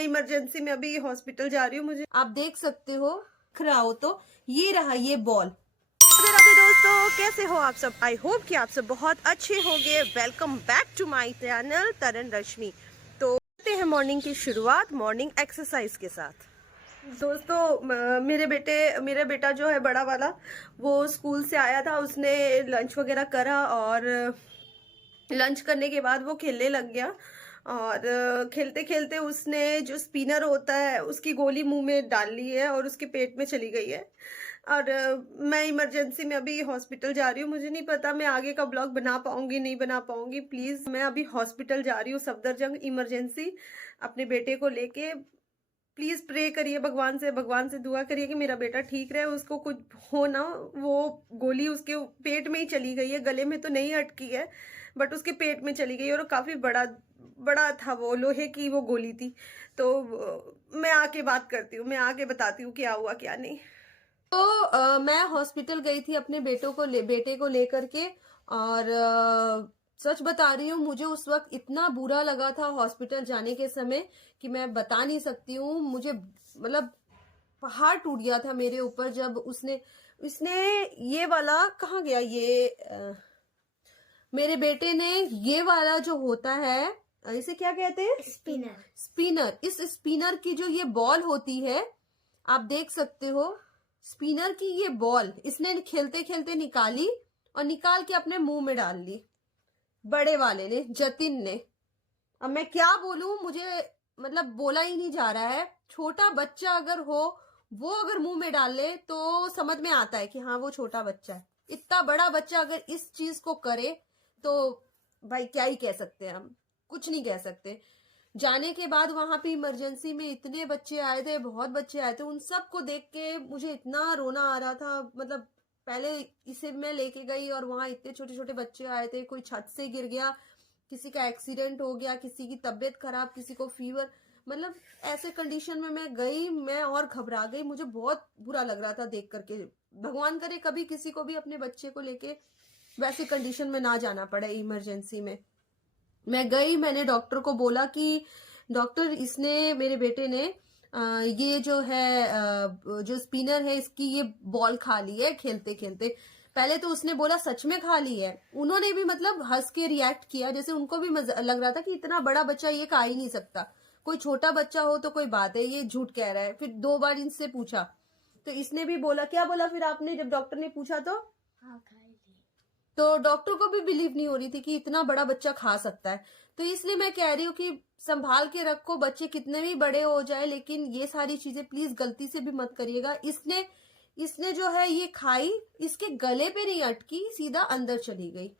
मैं इमरजेंसी में अभी हॉस्पिटल जा रही हूँ। मुझे आप देख सकते हो, दिख रहा हो तो ये रहा ये बॉल। राधे दोस्तों, कैसे हो आप सब? आई होप कि आप सब बहुत अच्छे होंगे। Welcome back to my channel Taran Rashmi. तो करते हैं मॉर्निंग की शुरुआत मॉर्निंग एक्सरसाइज के साथ। दोस्तों मेरा बेटा जो है बड़ा वाला, वो स्कूल से आया था, उसने लंच वगैरह करा और लंच करने के बाद वो खेलने लग गया। और खेलते खेलते उसने जो स्पिनर होता है उसकी गोली मुंह में डाल ली है और उसके पेट में चली गई है। और मैं इमरजेंसी में अभी हॉस्पिटल जा रही हूँ। मुझे नहीं पता मैं आगे का ब्लॉग बना पाऊंगी नहीं बना पाऊंगी। प्लीज, मैं अभी हॉस्पिटल जा रही हूँ, सफदरजंग इमरजेंसी, अपने बेटे को लेके। प्लीज प्रे करिए भगवान से दुआ करिए कि मेरा बेटा ठीक रहे, उसको कुछ हो ना। वो गोली उसके पेट में ही चली गई है, गले में तो नहीं अटकी है, बट उसके पेट में चली गई और काफी बड़ा बड़ा था, वो लोहे की वो गोली थी। तो मैं आके बात करती हूँ, मैं आके बताती हूँ क्या हुआ क्या नहीं। तो मैं हॉस्पिटल गई थी अपने बेटे को लेकर के। और सच बता रही हूँ, मुझे उस वक्त इतना बुरा लगा था हॉस्पिटल जाने के समय कि मैं बता नहीं सकती हूँ। मुझे मतलब पहाड़ टूट गया था मेरे ऊपर जब उसने ये वाला कहाँ गया ये मेरे बेटे ने ये वाला जो होता है, इसे क्या कहते हैं? स्पिनर। इस स्पिनर की जो ये बॉल होती है, आप देख सकते हो, स्पिनर की ये बॉल इसने खेलते खेलते निकाली और निकाल के अपने मुंह में डाल ली, बड़े वाले ने, जतिन ने। अब मैं क्या बोलूं, मुझे मतलब बोला ही नहीं जा रहा है। छोटा बच्चा अगर हो, वो अगर मुंह में डाल ले तो समझ में आता है कि हाँ वो छोटा बच्चा है। इतना बड़ा बच्चा अगर इस चीज को करे तो भाई क्या ही कह सकते हैं, हम कुछ नहीं कह सकते। जाने के बाद वहां पे इमरजेंसी में इतने बच्चे आए थे, बहुत बच्चे आए थे, उन सबको देख के मुझे इतना रोना आ रहा था। मतलब पहले इसे मैं लेके गई और वहां इतने छोटे छोटे बच्चे आए थे, कोई छत से गिर गया, किसी का एक्सीडेंट हो गया, किसी की तबीयत खराब, किसी को फीवर। मतलब ऐसे कंडीशन में मैं गई, मैं और घबरा गई, मुझे बहुत बुरा लग रहा था देख करके। भगवान करे कभी किसी को भी अपने बच्चे को लेके वैसी कंडीशन में ना जाना पड़े इमरजेंसी में। मैं गई, मैंने डॉक्टर को बोला कि डॉक्टर इसने, मेरे बेटे ने ये जो है जो स्पिनर है इसकी ये बॉल खा ली है खेलते खेलते। पहले तो उसने बोला सच में खा ली है। उन्होंने भी मतलब हंस के रिएक्ट किया, जैसे उनको भी लग रहा था कि इतना बड़ा बच्चा ये खा ही नहीं सकता, कोई छोटा बच्चा हो तो कोई बात है, ये झूठ कह रहा है। फिर 2 बार इनसे पूछा तो इसने भी बोला। क्या बोला फिर आपने जब डॉक्टर ने पूछा तो? हाँ, खाई ली। तो डॉक्टर को भी बिलीव नहीं हो रही थी कि इतना बड़ा बच्चा खा सकता है। तो इसलिए मैं कह रही हूँ कि संभाल के रखो, बच्चे कितने भी बड़े हो जाए, लेकिन ये सारी चीजें प्लीज गलती से भी मत करिएगा। इसने जो है ये खाई, इसके गले पे नहीं अटकी, सीधा अंदर चली गई।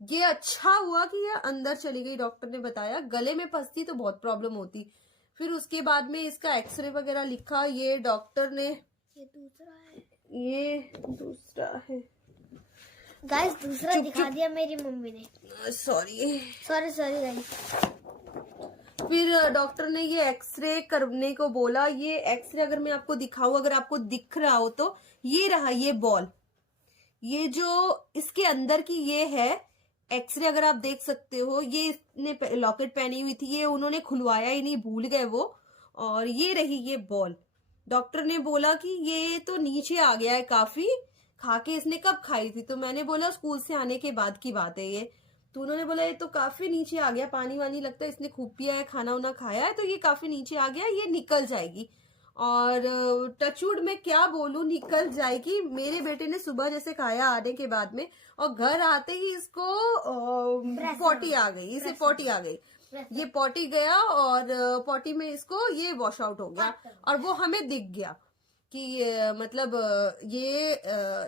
ये अच्छा हुआ कि ये अंदर चली गई, डॉक्टर ने बताया। गले में फंसती तो बहुत प्रॉब्लम होती। फिर उसके बाद में इसका एक्सरे वगैरह लिखा, ये डॉक्टर ने, ये दूसरा है गाइस, दूसरा दिखा दिया मेरी मम्मी ने। Sorry guys. फिर डॉक्टर ने ये एक्सरे करने को बोला। ये एक्सरे अगर मैं आपको दिखाऊं, अगर आपको दिख रहा हो तो ये रहा ये बॉल, ये जो इसके अंदर की ये है एक्सरे, अगर आप देख सकते हो। ये इसने लॉकेट पहनी हुई थी, ये उन्होंने खुलवाया ही नहीं, भूल गए वो। और ये रही ये बॉल। डॉक्टर ने बोला कि ये तो नीचे आ गया है काफी, खा के इसने कब खाई थी? तो मैंने बोला स्कूल से आने के बाद की बात है ये। तो उन्होंने बोला ये तो काफी नीचे आ गया, पानी वानी लगता है इसने खूब पिया है, खाना वाना खाया है, तो ये काफी नीचे आ गया, ये निकल जाएगी। और टचवुड में क्या बोलूं, निकल जाएगी। मेरे बेटे ने सुबह जैसे खाया आने के बाद में, और घर आते ही इसको पॉटी आ गई, इसे पॉटी आ गई। ये पॉटी गया और पॉटी में इसको ये वॉश आउट हो गया, और वो हमें दिख गया कि मतलब ये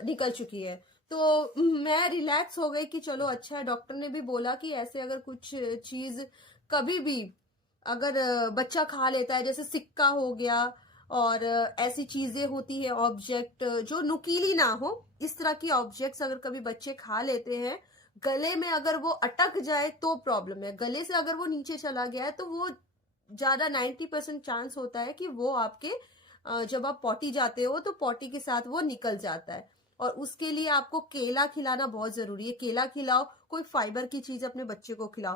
निकल चुकी है। तो मैं रिलैक्स हो गई कि चलो अच्छा है। डॉक्टर ने भी बोला कि ऐसे अगर कुछ चीज कभी भी अगर बच्चा खा लेता है, जैसे सिक्का हो गया और ऐसी चीजें होती है, ऑब्जेक्ट जो नुकीली ना हो, इस तरह की ऑब्जेक्ट्स अगर कभी बच्चे खा लेते हैं, गले में अगर वो अटक जाए तो प्रॉब्लम है। गले से अगर वो नीचे चला गया है तो वो ज्यादा 90% चांस होता है कि वो आपके जब आप पॉटी जाते हो तो पॉटी के साथ वो निकल जाता है। और उसके लिए आपको केला खिलाना बहुत जरूरी है। केला खिलाओ, कोई फाइबर की चीज अपने बच्चे को खिलाओ।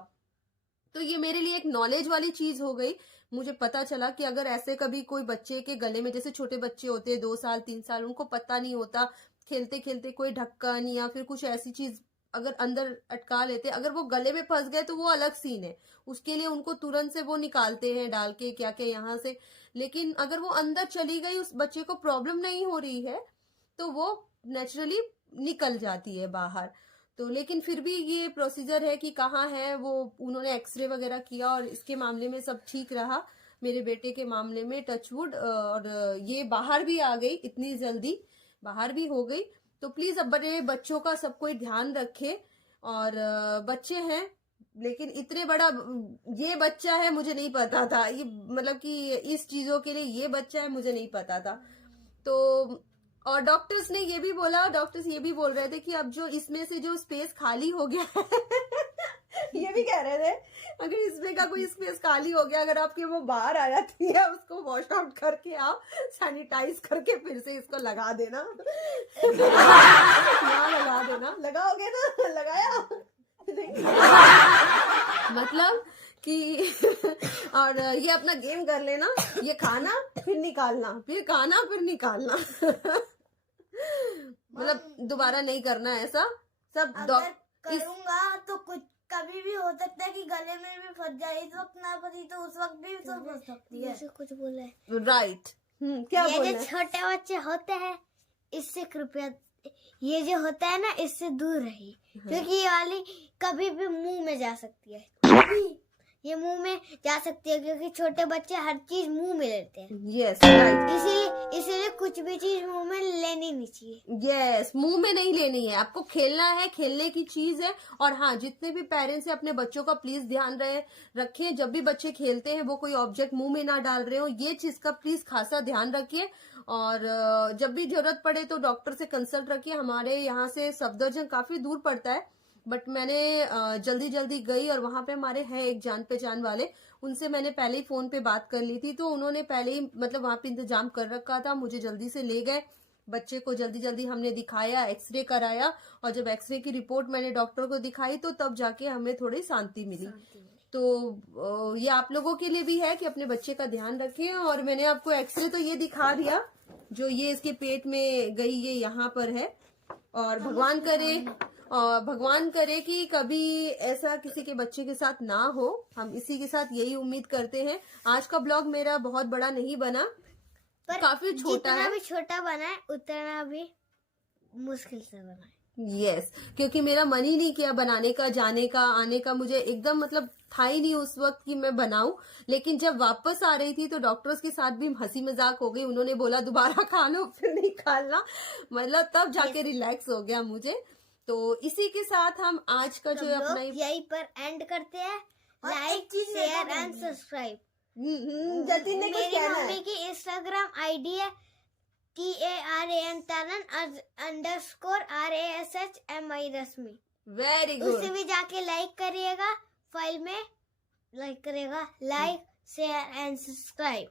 तो ये मेरे लिए एक नॉलेज वाली चीज हो गई। मुझे पता चला कि अगर ऐसे कभी कोई बच्चे के गले में, जैसे छोटे बच्चे होते हैं 2 साल 3 साल, उनको पता नहीं होता, खेलते खेलते कोई ढक्कन या फिर कुछ ऐसी चीज अगर अंदर अटका लेते, अगर वो गले में फंस गए तो वो अलग सीन है। उसके लिए उनको तुरंत से वो निकालते हैं डाल के क्या क्या यहाँ से। लेकिन अगर वो अंदर चली गई, उस बच्चे को प्रॉब्लम नहीं हो रही है, तो वो नेचुरली निकल जाती है बाहर। तो लेकिन फिर भी ये प्रोसीजर है कि कहाँ है वो, उन्होंने एक्सरे वगैरह किया और इसके मामले में सब ठीक रहा। मेरे बेटे के मामले में टचवुड, और ये बाहर भी आ गई, इतनी जल्दी बाहर भी हो गई। तो प्लीज अब बड़े बच्चों का सब कोई ध्यान रखे। और बच्चे हैं, लेकिन इतने बड़ा ये बच्चा है मुझे नहीं पता था, ये मतलब कि इस चीजों के लिए ये बच्चा है मुझे नहीं पता था। तो और डॉक्टर्स ने ये भी बोला, डॉक्टर्स ये भी बोल रहे थे कि अब जो इसमें से जो स्पेस खाली हो गया है ये भी कह रहे थे अगर इसमें का कोई स्पेस खाली हो गया, अगर आपके वो बाहर आ जाती है, उसको वॉश आउट करके आप सैनिटाइज करके फिर से इसको लगा देना यहाँ लगा देना। लगाओगे ना? लगाया मतलब कि और ये अपना गेम कर लेना, ये खाना फिर निकालना, फिर खाना फिर निकालना मतलब दोबारा नहीं करना ऐसा सब। अगर करूंगा तो कुछ कभी भी हो सकता है कि गले में भी फंस जाए, इस वक्त ना फंसी तो उस वक्त भी तो फंस सकती है। कुछ बोला है राइट। क्या ये बोला? जो छोटे बच्चे होते हैं इससे कृपया, ये जो होता है ना, इससे दूर रहिए, क्योंकि ये वाली कभी भी मुंह में जा सकती है। ये मुंह में जा सकती है क्योंकि छोटे बच्चे हर चीज मुंह में लेते हैं। Yes right. इसीलिए कुछ भी चीज मुंह में लेनी नहीं चाहिए। यस, मुंह में नहीं लेनी है, आपको खेलना है, खेलने की चीज है। और हाँ, जितने भी पेरेंट्स हैं अपने बच्चों का प्लीज ध्यान रखें, जब भी बच्चे खेलते हैं वो कोई ऑब्जेक्ट मुंह में ना डाल रहे हो, ये चीज का प्लीज खासा ध्यान रखिए। और जब भी जरूरत पड़े तो डॉक्टर से कंसल्ट रखिए। हमारे यहाँ से सफदरजंग काफी दूर पड़ता है, बट मैंने जल्दी गई और वहां पे हमारे हैं एक जान पहचान वाले, उनसे मैंने पहले ही फोन पे बात कर ली थी, तो उन्होंने पहले ही मतलब वहां पे इंतजाम कर रखा था, मुझे जल्दी से ले गए। बच्चे को जल्दी हमने दिखाया, एक्सरे कराया, और जब एक्सरे की रिपोर्ट मैंने डॉक्टर को दिखाई तो तब जाके हमें थोड़ी शांति मिली। तो ये आप लोगों के लिए भी है कि अपने बच्चे का ध्यान रखें। और मैंने आपको एक्सरे तो ये दिखा दिया, जो ये इसके पेट में गई, ये यहाँ पर है। और भगवान करे कि कभी ऐसा किसी के बच्चे के साथ ना हो, हम इसी के साथ यही उम्मीद करते हैं। आज का ब्लॉग मेरा बहुत बड़ा नहीं बना, पर काफी छोटा है। जितना भी छोटा बना है उतना भी मुश्किल से बना है। यस, क्योंकि मेरा मन ही नहीं किया बनाने का, जाने का, आने का, मुझे एकदम मतलब था ही नहीं उस वक्त कि मैं बनाऊं। लेकिन जब वापस आ रही थी तो डॉक्टर्स के साथ भी हंसी मजाक हो गई, उन्होंने बोला दोबारा खा लो फिर निकालना, मतलब तब जाके रिलैक्स हो गया मुझे। तो इसी के साथ हम आज का जो अपना यहीं पर एंड करते हैं। Like, share and subscribe. Jatin ने कुछ मेरी कहना है? मम्मी की इंस्टाग्राम आईडी है TARAN तानन _RASHMI रश्मि। Very good. उसे भी जाके लाइक करिएगा, फाइल में लाइक करिएगा, लाइक शेयर एंड सब्सक्राइब।